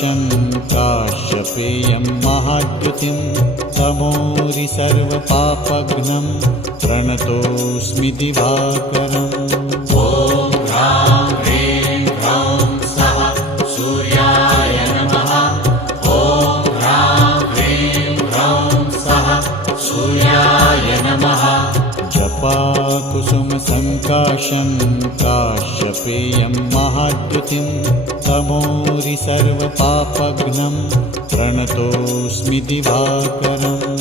सङ्काशं काश्यपेयं महाद्युतिं तमोरि सर्वपापघ्नं प्रणतोऽस्मि दिवाकरम्। ॐ ह्रां ह्रीं ह्रौं सः सूर्याय नमः। ॐ ह्रां ह्रीं ह्रौं सः सूर्याय नमः। जपाकुसुमसङ्काशं काश्यपेयं महाद्युतिं तमोरि सर्वपापघ्नं प्रणतोऽस्मि दिवाकरम्।